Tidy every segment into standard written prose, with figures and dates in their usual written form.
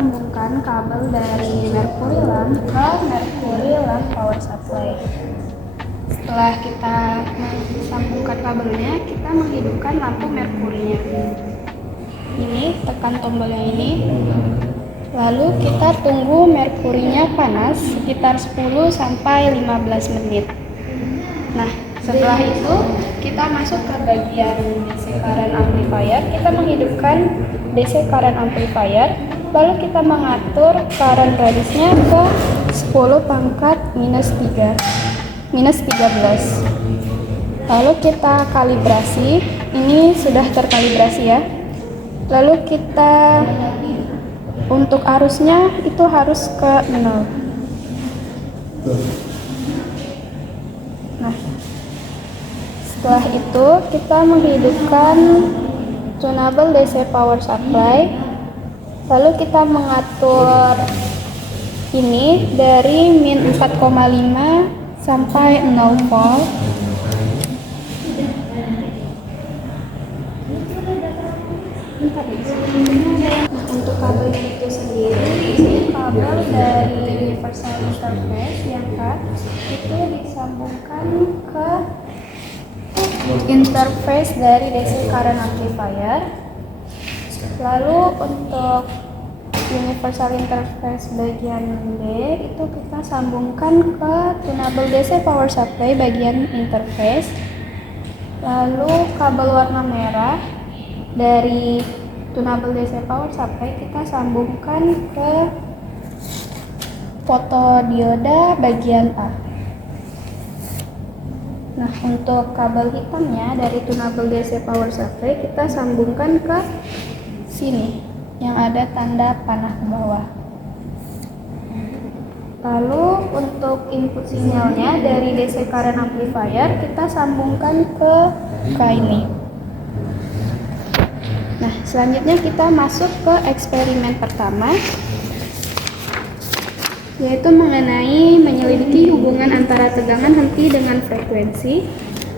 sambungkan kabel dari mercury lamp ke mercury lamp power supply. Setelah kita sambungkan kabelnya, kita menghidupkan lampu merkurinya. Ini, tekan tombol yang ini. Lalu kita tunggu merkurinya panas sekitar 10 sampai 15 menit. Nah, setelah itu kita masuk ke bagian DC current amplifier. Kita menghidupkan DC current amplifier, lalu kita mengatur current radiusnya ke 10 pangkat minus 13. Lalu kita kalibrasi. Ini sudah terkalibrasi ya. Lalu kita untuk arusnya itu harus ke 0. Nah, setelah itu kita menghidupkan tunable DC power supply. Lalu kita mengatur ini dari min 4,5 sampai 0 volt. Untuk kabelnya itu sendiri, ini kabel dari universal interface yang itu disambungkan ke interface dari DC current amplifier. Lalu untuk universal interface bagian D itu kita sambungkan ke tunable DC power supply bagian interface. Lalu kabel warna merah dari tunable DC power supply kita sambungkan ke fotodioda bagian A. Nah, untuk kabel hitamnya dari tunable DC power supply kita sambungkan ke sini yang ada tanda panah ke bawah. Lalu untuk input sinyalnya dari DC current amplifier kita sambungkan ke ini. Nah, selanjutnya kita masuk ke eksperimen pertama, yaitu mengenai menyelidiki hubungan antara tegangan henti dengan frekuensi,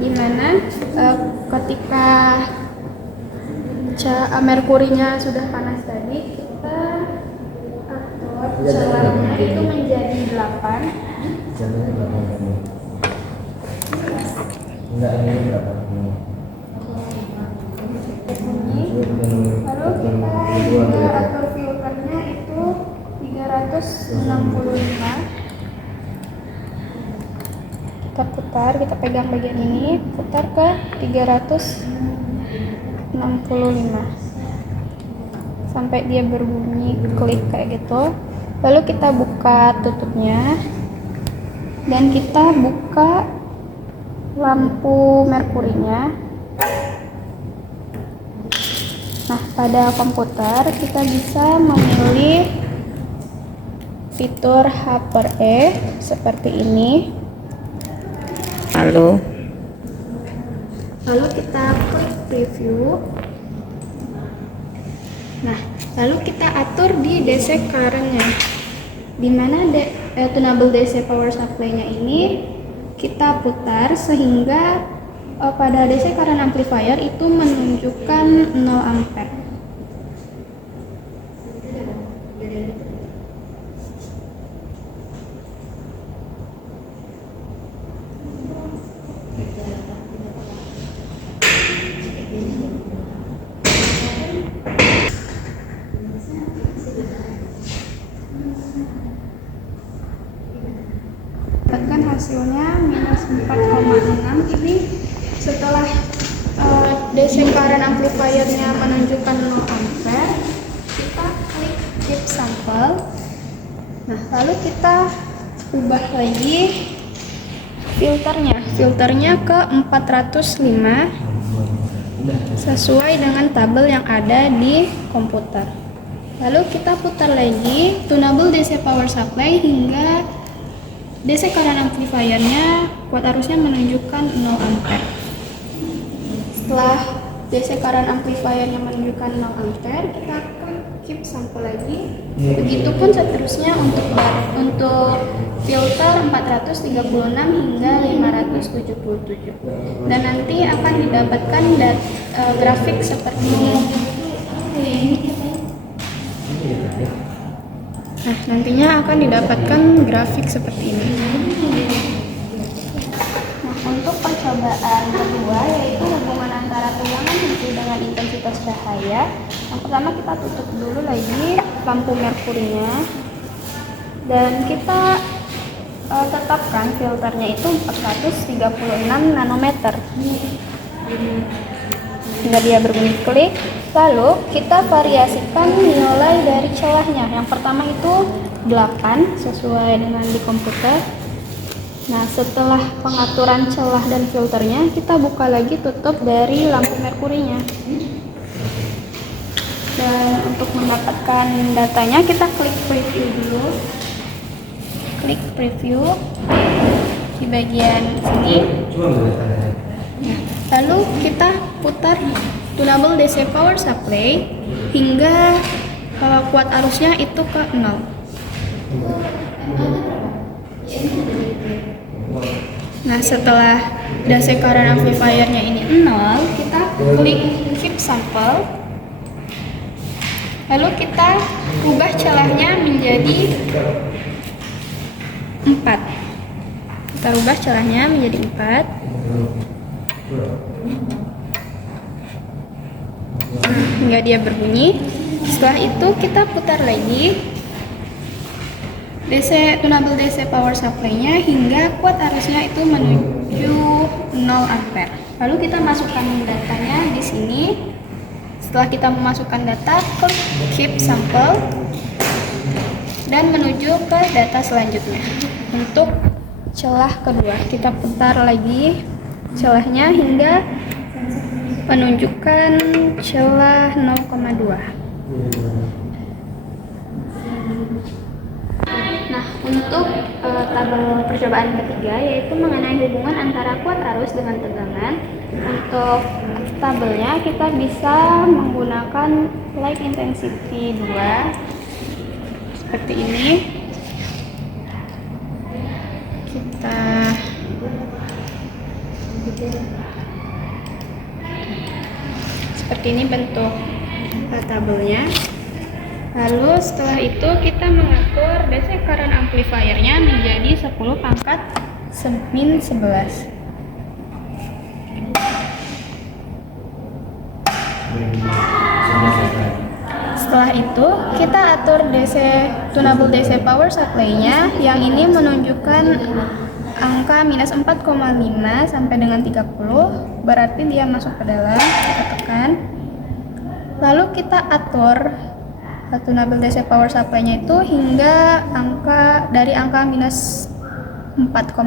di mana ketika merkurinya sudah panas tadi, kita atur calarnya itu menjadi 8. Lalu kita juga atur filternya itu 365. Kita putar, kita pegang bagian ini, putar ke 365 sampai dia berbunyi klik kayak gitu. Lalu kita buka tutupnya dan kita buka lampu merkurinya. Nah, pada komputer kita bisa memilih fitur H/E seperti ini. Lalu kita klik preview. Nah, lalu kita atur di DC current-nya, di mana tunable DC power supply-nya ini kita putar sehingga pada DC current amplifier itu menunjukkan 0 ampere. Dapatkan hasilnya minus 4,6. Ini setelah DC current amplifier-nya menunjukkan 0 ampere, kita klik keep sample. Nah, lalu kita ubah lagi filternya ke 405 sesuai dengan tabel yang ada di komputer. Lalu kita putar lagi tunable DC power supply hingga DC current amplifier-nya kuat arusnya menunjukkan 0 ampere. Setelah DC current amplifier-nya menunjukkan 0 ampere, kita akan keep sample lagi. Begitupun seterusnya untuk filter 436 hingga 577. Dan nanti akan didapatkan grafik seperti ini. Nah, nantinya akan didapatkan grafik seperti ini. Nah, untuk percobaan kedua yaitu hubungan antara tegangan inti dengan intensitas cahaya. Yang pertama kita tutup dulu lagi lampu merkurinya dan kita tetapkan filternya itu 436 nanometer hingga dia berbunyi klik. Lalu kita variasikan nilai dari celahnya. Yang pertama itu 8 sesuai dengan di komputer. Nah, setelah pengaturan celah dan filternya, kita buka lagi tutup dari lampu merkurinya. Dan untuk mendapatkan datanya kita klik preview dulu. Klik preview di bagian sini. Nah, lalu kita putar tunable DC power supply hingga kuat arusnya itu ke 0. Nah, setelah DC current amplifiernya ini 0, kita klik keep sample. Lalu kita ubah celahnya menjadi 4. Kita ubah celahnya menjadi 4. Hingga dia berbunyi. Setelah itu kita putar lagi tunable DC power supply-nya hingga kuat arusnya itu menuju 0 ampere. Lalu kita masukkan datanya di sini. Setelah kita memasukkan data, klik keep sample dan menuju ke data selanjutnya. Untuk celah kedua, kita putar lagi celahnya hingga menunjukkan celah 0,2. Nah, untuk tabel percobaan ketiga yaitu mengenai hubungan antara kuat arus dengan tegangan. Untuk tabelnya kita bisa menggunakan light intensity 2 seperti ini. Seperti ini bentuk tabelnya. Lalu setelah itu kita mengatur DC current amplifiernya menjadi 10 pangkat min 11. Setelah itu kita atur tunable DC power supply-nya yang ini menunjukkan angka minus 4,5 sampai dengan 30, berarti dia masuk ke dalam. Kita tekan. Lalu kita atur tunable DC power supply-nya itu hingga dari angka minus 4,5.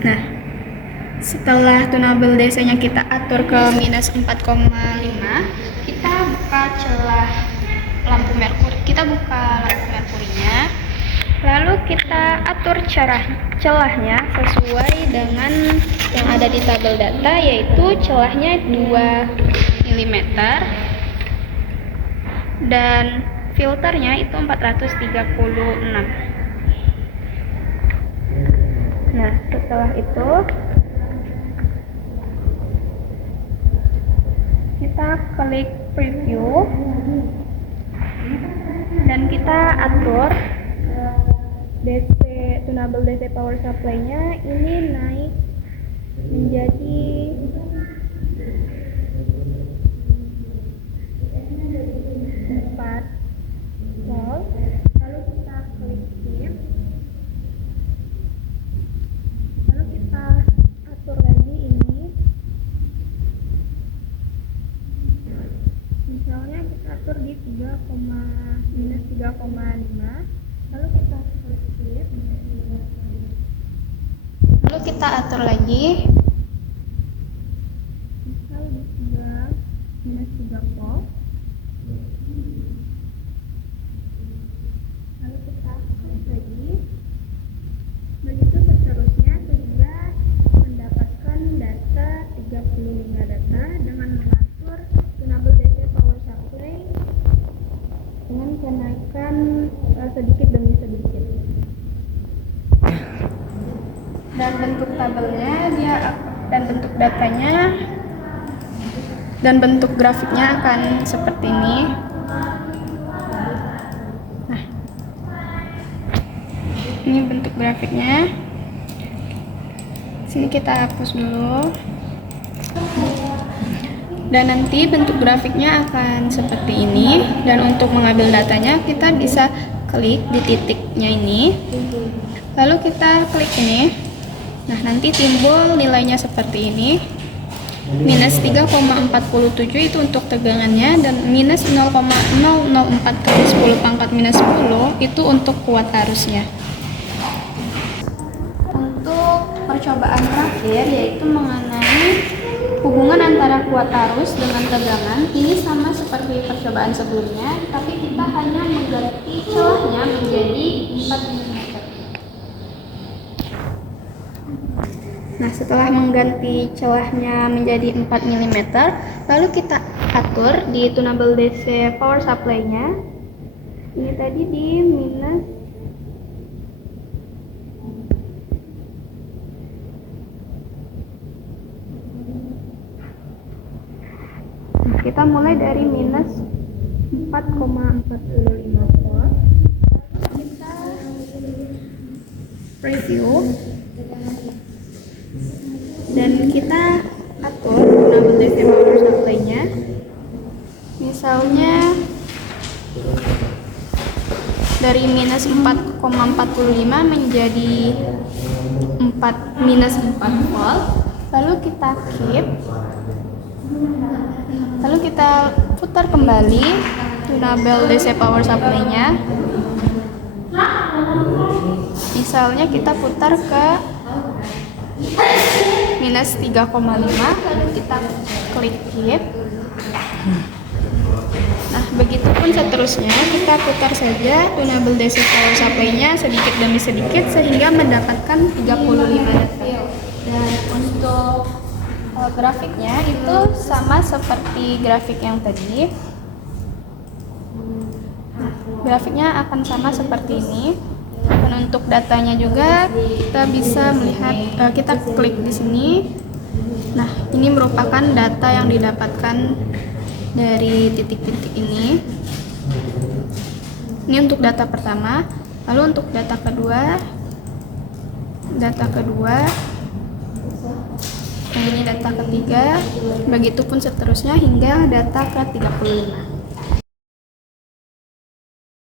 Nah, setelah tunable DC-nya kita atur ke minus 4,5, kita buka celah lampu merkuri. Kita buka lampu merkurinya. Lalu kita atur celahnya sesuai dengan yang ada di tabel data, yaitu celahnya 2 mm dan filternya itu 436. Nah, setelah itu kita klik preview dan kita atur tunable DC power supply-nya ini naik menjadi 4 volt. Lalu kita klik skip. Lalu kita atur lagi ini. Misalnya kita atur di minus 3,5. Lalu kita klik skip. Lalu kita atur lagi. Misal di minus 3 volt. Lalu kita klik lagi. Begitu seterusnya sehingga mendapatkan data 35 data dengan mengatur tunable DC power supply dengan kenaikan sedikit demi sedikit. dan bentuk tabelnya dan bentuk datanya dan bentuk grafiknya akan seperti ini. Nah, ini bentuk grafiknya. Sini kita hapus dulu. Dan nanti bentuk grafiknya akan seperti ini, dan untuk mengambil datanya kita bisa klik di titiknya ini, lalu kita klik ini. Nah, nanti timbul nilainya seperti ini, minus 3,47 itu untuk tegangannya, dan minus 0,004 kali 10 pangkat minus 10 itu untuk kuat arusnya. Untuk percobaan terakhir yaitu mengenai hubungan antara kuat arus dengan tegangan, ini sama seperti percobaan sebelumnya, tapi kita hanya mengganti celahnya menjadi 4 mm. Nah, setelah mengganti celahnya menjadi 4 mm, lalu kita atur di tunable DC power supply-nya. Ini tadi di minus kita mulai dari minus 4,45 volt. Kita preview dan kita atur tunable DC power supply-nya. Misalnya dari minus 4,45 menjadi minus 4 volt. Lalu kita keep. Lalu kita putar kembali tunable DC power supply-nya. Misalnya kita putar ke minus 3,5, lalu kita klik keep. Nah, begitupun seterusnya, kita putar saja tunable DC power supply-nya sedikit demi sedikit sehingga mendapatkan 35 detik. Dan untuk grafiknya itu sama seperti grafik yang tadi. Grafiknya akan sama seperti ini. Dan untuk datanya juga kita bisa melihat, kita klik di sini. Nah, ini merupakan data yang didapatkan dari titik-titik ini. Ini untuk data pertama. Lalu untuk data kedua, ini data ketiga, begitupun seterusnya hingga data ke 35.